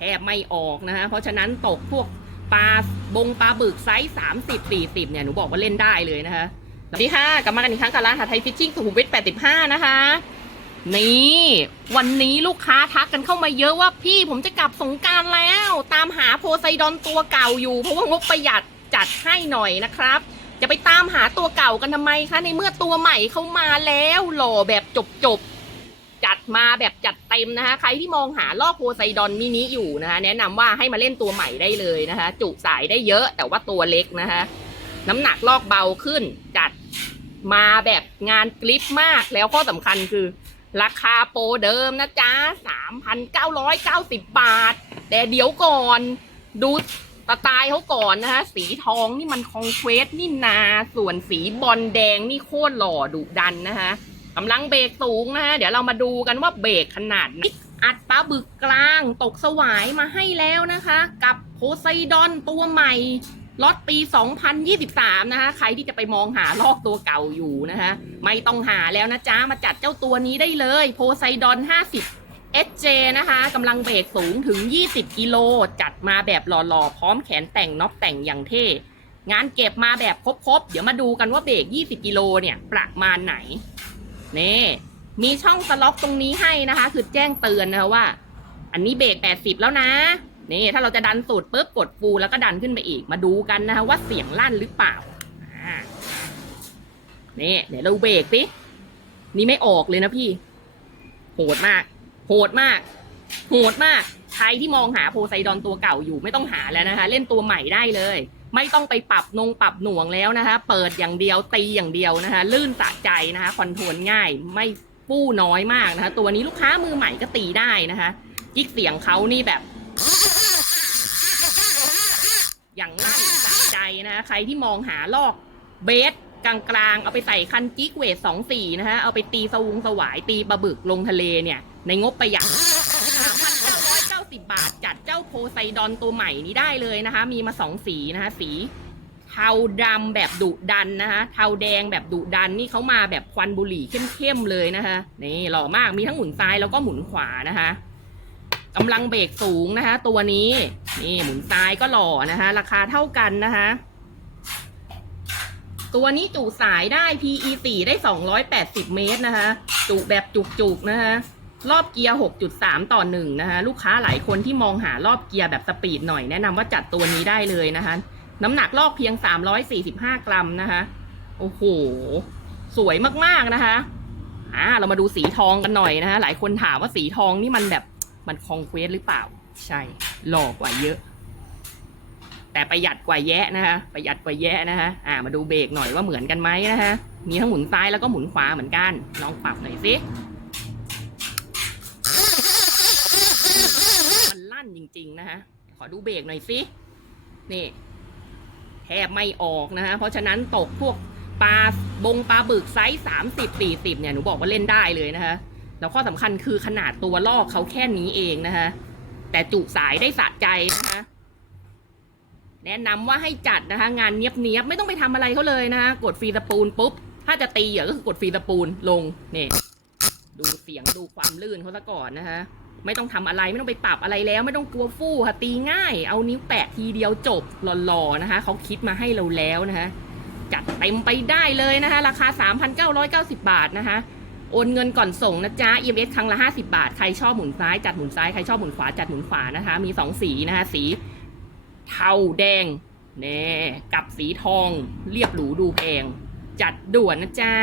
ทบไม่ออกนะฮะเพราะฉะนั้นตกพวกปลาบงปลาบึกไซส์สามสิบสี่สิบเนี่ยหนูบอกว่าเล่นได้เลยนะคะสวัสดีค่ะกลับมากันอีกครั้งกับร้านหาไทยฟิชชิ่งสุขุมวิทแปดสิบห้านะคะ นี่วันนี้ลูกค้าทักกันเข้ามาเยอะว่าพี่ผมจะกลับสงการแล้ว ตามหาโพไซดอนตัวเก่าอยู่ เพราะว่างบประหยัดจัดให้หน่อยนะครับ จะไปตามหาตัวเก่ากันทำไมคะ ในเมื่อตัวใหม่เข้ามาแล้ว หล่อแบบจบจบๆ จัดมาแบบจัดเต็มนะคะ ใครที่มองหาลอกโพไซดอนมินิอยู่นะคะ แนะนำว่าให้มาเล่นตัวใหม่ได้เลยนะคะ จุสายได้เยอะแต่ว่าตัวเล็กนะคะ น้ำหนักลอกเบาขึ้น จัดมาแบบงานกริปมากแล้วข้อสำคัญคือ ราคาโปรเดิมนะจ๊ะ3,990บาท แต่เดี๋ยวก่อนดูสไตล์เขาก่อนนะคะสีทองนี่มันคองเควสนี่นา ส่วนสีบอลแดงนี่โคตรหล่อดุดันนะคะ กำลังเบรกสูงนะคะเดี๋ยวเรามาดูกันว่าเบรกขนาดไหนอัดปลาบึกกลางตกสวายมาให้แล้วนะคะ กับโพไซดอนตัวใหม่ล็อตปี 2023 นะคะ ใครที่จะไปมองหาลอกตัวเก่าอยู่นะคะไม่ต้องหาแล้วนะจ๊ะ มาจัดเจ้าตัวนี้ได้เลย โพไซดอน 50 SJ นะคะกำลังเบรกสูงถึง 20 กิโล จัดมาแบบหล่อๆ พร้อมแขนแต่งน็อกแต่งอย่างเท่ งานเก็บมาแบบครบๆ เดี๋ยวมาดูกันว่าเบรก 20 กิโลเนี่ยประมาณไหน นี่มีช่องสล็อกตรงนี้ให้นะคะ คือแจ้งเตือนนะคะว่า อันนี้เบรก80 แล้วนะ นี่ถ้าเราจะดันสูตรปุ๊บกดฟูลแล้วก็ดันขึ้นไปอีกมาดูกันนะคะว่าเสียงลั่นหรือเปล่านี่เดี๋ยวเราเบรกสินี่ไม่ออกเลยนะพี่ โหดมาก โหดมาก โหดมาก ใครที่มองหาโพไซดอนตัวเก่าอยู่ไม่ต้องหาแล้วนะคะ เล่นตัวใหม่ได้เลย ไม่ต้องไปปรับนงปรับหน่วงแล้วนะคะ เปิดอย่างเดียวตีอย่างเดียวนะคะ ลื่นสะใจนะคะคอนโทรลง่ายไม่ฟู่น้อยมากนะคะ ตัวนี้ลูกค้ามือใหม่ก็ตีได้นะคะกิ๊กเสียงเขานี่แบบ อย่างลั่นสะใจนะคะใครที่มองหาลอกเบสกลางๆ เอาไปใส่คันจิกเวทสองสี่นะคะเอาไปตีสวุงสวายตีปลาบึกลงทะเลเนี่ย ในงบประหยัด 50บาทจัดเจ้าโพไซดอนตัวใหม่นี้ได้เลยนะคะ มีมาสองสีนะคะ สีเทาดำแบบดุดันนะคะเทาแดงแบบดุดันนี่เขามาแบบควันบุหรี่เข้มๆเลยนะคะนี่หล่อมากมีทั้งหมุนซ้ายแล้วก็หมุนขวานะคะกำลังเบรกสูงนะคะ ตัวนี้นี่หมุนซ้ายก็หล่อนะคะ ราคาเท่ากันนะคะ ตัวนี้จุสายได้ PE 4ได้ 280 เมตรนะคะ จุแบบจุกๆนะคะ รอบเกียร์ 6.3 ต่อ 1 นะคะ ลูกค้าหลายคนที่มองหารอบเกียร์แบบสปีดหน่อยแนะนำว่าจัดตัวนี้ได้เลยนะคะ น้ำหนักลอกเพียง 345 กรัมนะคะ โอ้โห สวยมากๆนะคะอ่าเรามาดูสีทองกันหน่อยนะคะ หลายคนถามว่าสีทองนี่มันแบบมันคองเควสหรือเปล่า ใช่ หลอกกว่าเยอะ แต่ประหยัดกว่าแยะนะคะ ประหยัดกว่าแยะนะคะ อ่า มาดูเบรกหน่อยว่าเหมือนกันไหมนะคะ มีทั้งหมุนซ้ายแล้วก็หมุนขวาเหมือนกัน ลองปรับหน่อยสิ มันลั่นจริง ๆ นะคะขอดูเบรกหน่อยสินี่แทบไม่ออกนะคะเพราะฉะนั้นตกพวกปลาบงปลาบึกไซส์สามสิบสี่สิบเนี่ยหนูบอกว่าเล่นได้เลยนะคะแล้วข้อสำคัญคือขนาดตัวลอกเขาแค่นี้เองนะคะแต่จุสายได้สะใจนะคะแนะนำว่าให้จัดนะคะ งานเนี้ยบๆไม่ต้องไปทำอะไรเขาเลยนะคะกดฟรีสปูลปุ๊บ ถ้าจะตีเหยื่อก็คือกดฟรีสปูลลงเนี่ย ดูเสียงดูความลื่นเขาซะก่อนนะคะ ไม่ต้องทำอะไรไม่ต้องไปปรับอะไรแล้วไม่ต้องกลัวฟู่ค่ะตีง่าย เอานิ้วแปะทีเดียวจบหล่อๆนะคะเขาคิดมาให้เราแล้วนะคะจัดเต็มไปได้เลยนะคะ ราคา 3,990 บาทนะคะ โอนเงินก่อนส่งนะจ๊ะ EMS ครั้งละ 50 บาท ใครชอบหมุนซ้ายจัดหมุนซ้าย ใครชอบหมุนขวาจัดหมุนขวานะคะ มี 2 สีนะคะ สีเทาแดงแน่กับสีทองเรียบหรูดูแพง จัดด่วนนะจ๊ะ